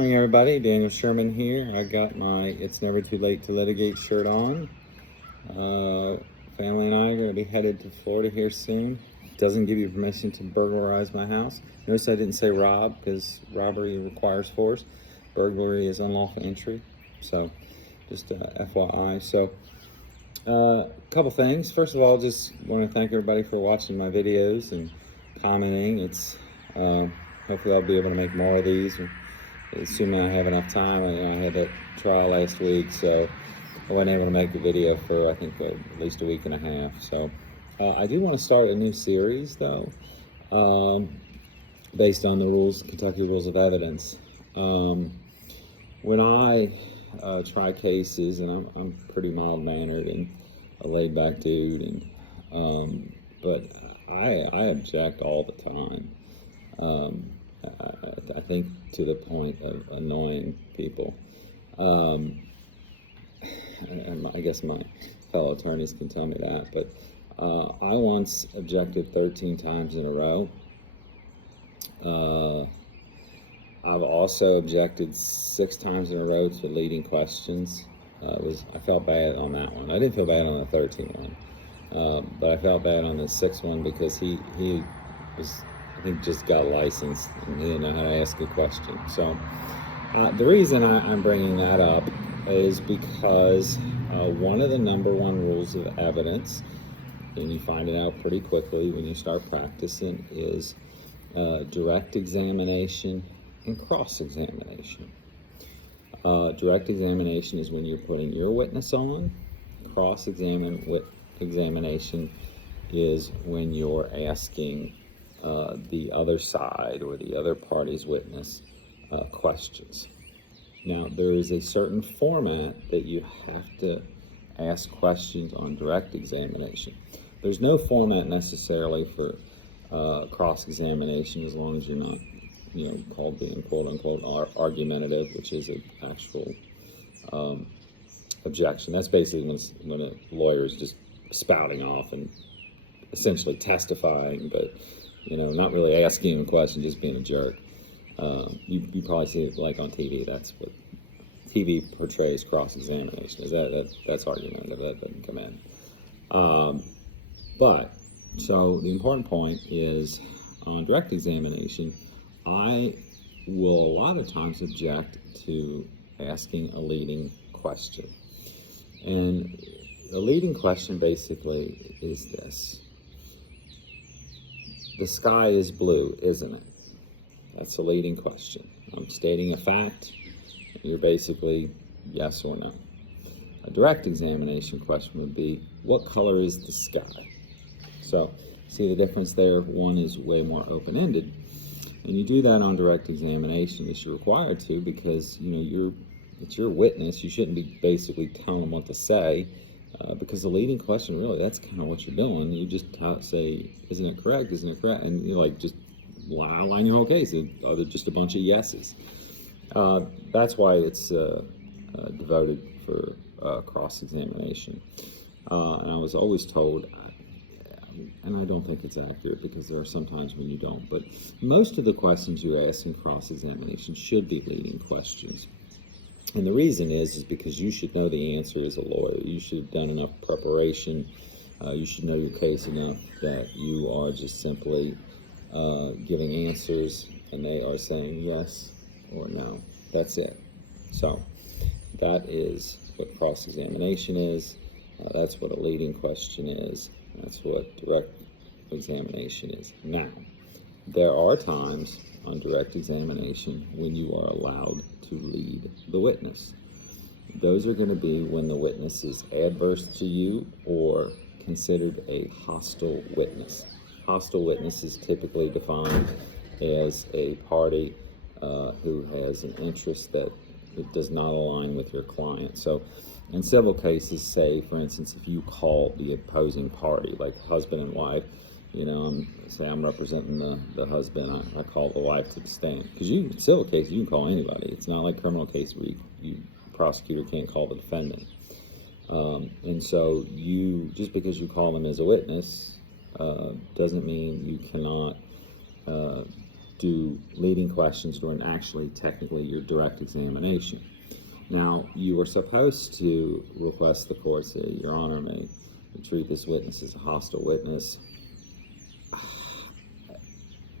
Morning, everybody. Daniel Sherman here. I got my "It's Never Too Late to Litigate" shirt on. Family and I are going to be headed to Florida here soon. Doesn't give you permission to burglarize my house. Notice I didn't say rob because robbery requires force. Burglary is unlawful entry. So, just FYI. So, a couple things. First of all, just want to thank everybody for watching my videos and commenting. It's hopefully I'll be able to make more of these. Assuming I have enough time. I had that trial last week, so I wasn't able to make a video for I think at least a week and a half. So I do want to start a new series though, based on the Kentucky Rules of Evidence. When I try cases, and I'm pretty mild mannered and a laid back dude, and but I object all the time. I think to the point of annoying people. And I guess my fellow attorneys can tell me that, but I once objected 13 times in a row. I've also objected 6 times in a row to leading questions. I felt bad on that one. I didn't feel bad on the 13th one, but I felt bad on the 6th one because he was, I think, just got licensed and he didn't know how to ask a question. So the reason I'm bringing that up is because one of the number one rules of evidence, and you find it out pretty quickly when you start practicing, is direct examination and cross-examination. Direct examination is when you're putting your witness on. Cross-examination is when you're asking the other side or the other party's witness questions. Now, there is a certain format that you have to ask questions on direct examination. There's no format necessarily for cross-examination as long as you're not, called being quote-unquote argumentative, which is an actual objection. That's basically when a lawyer is just spouting off and essentially testifying, but not really asking a question, just being a jerk. You probably see it like on TV. That's what TV portrays cross-examination. That's argumentative. That doesn't come in. But so the important point is on direct examination, I will a lot of times object to asking a leading question. And the leading question basically is this: the sky is blue, isn't it? That's a leading question. I'm stating a fact. You're basically yes or no. A direct examination question would be, what color is the sky? So, see the difference there? One is way more open-ended. And you do that on direct examination as you're required to, because it's your witness. You shouldn't be basically telling them what to say, because the leading question, really, that's kind of what you're doing. You just say, isn't it correct? Isn't it correct? And you just outline your whole case. Are there just a bunch of yeses? That's why it's devoted for cross-examination. And I was always told, and I don't think it's accurate because there are some times when you don't, but most of the questions you ask in cross-examination should be leading questions. And the reason is because you should know the answer as a lawyer. You should have done enough preparation. You should know your case enough that you are just simply giving answers and they are saying yes or no. That's it. So that is what cross-examination is. That's what a leading question is. That's what direct examination is. Now, there are times on direct examination when you are allowed to lead the witness. Those are going to be when the witness is adverse to you or considered a hostile witness. Hostile witness is typically defined as a party who has an interest that it does not align with your client. So in civil cases, say, for instance, if you call the opposing party, like husband and wife, I'm representing the husband, I call the wife to the stand. Because civil case, you can call anybody. It's not like criminal case where prosecutor can't call the defendant. And so just because you call them as a witness, doesn't mean you cannot do leading questions during actually technically your direct examination. Now, you were supposed to request the court say, Your Honor, may treat this witness as a hostile witness.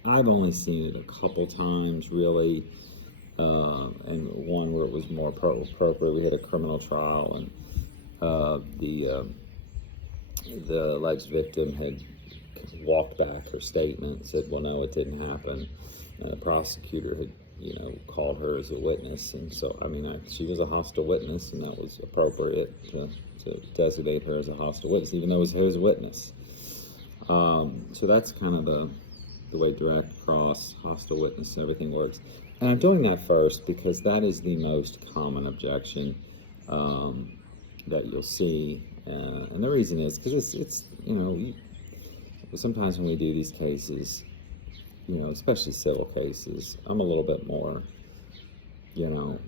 I've only seen it a couple times, really, and one where it was more appropriate. We had a criminal trial, and the alleged victim had walked back her statement, said, well, no, it didn't happen. And the prosecutor had, called her as a witness. And so, she was a hostile witness, and that was appropriate to designate her as a hostile witness, even though it was her as a witness. So that's kind of the way direct, cross, hostile witness, everything works. And I'm doing that first because that is the most common objection that you'll see. And the reason is because it's sometimes when we do these cases, especially civil cases, I'm a little bit more, I don't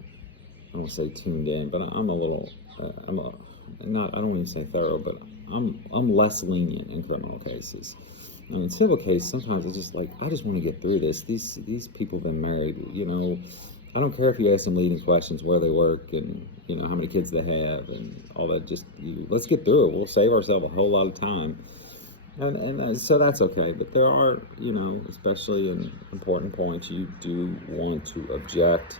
want to say tuned in, but I'm a little, I don't even say thorough, but I'm less lenient in criminal cases. In civil cases, sometimes it's just like, I just want to get through this. These people have been married, I don't care if you ask them leading questions, where they work, and, how many kids they have, and all that. Just, let's get through it. We'll save ourselves a whole lot of time. And so that's okay. But there are, especially in important points, you do want to object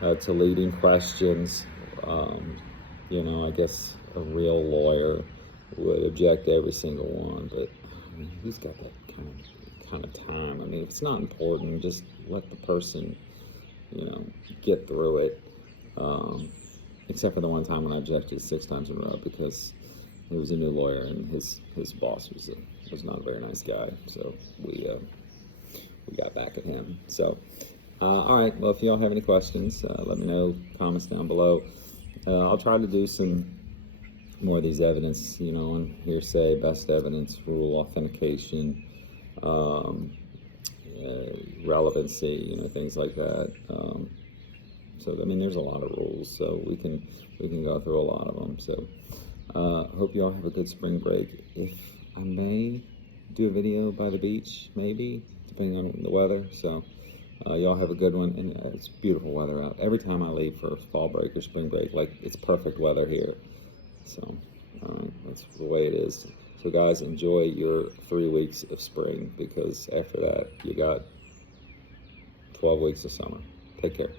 to leading questions. I guess a real lawyer would object to every single one, but who's got that kind of time? If it's not important, just let the person, get through it. Except for the one time when I objected 6 times in a row because he was a new lawyer and his boss was not a very nice guy. So we got back at him. So all right. Well, if y'all have any questions, let me know. Comments down below. I'll try to do some more of these evidence, on hearsay, best evidence, rule, authentication, relevancy, things like that. So there's a lot of rules, so we can go through a lot of them. So hope you all have a good spring break. If I may do a video by the beach, maybe, depending on the weather. So y'all have a good one, and it's beautiful weather out. Every time I leave for fall break or spring break, it's perfect weather here. So that's the way it is. So guys, enjoy your 3 weeks of spring, because after that you got 12 weeks of summer. Take care.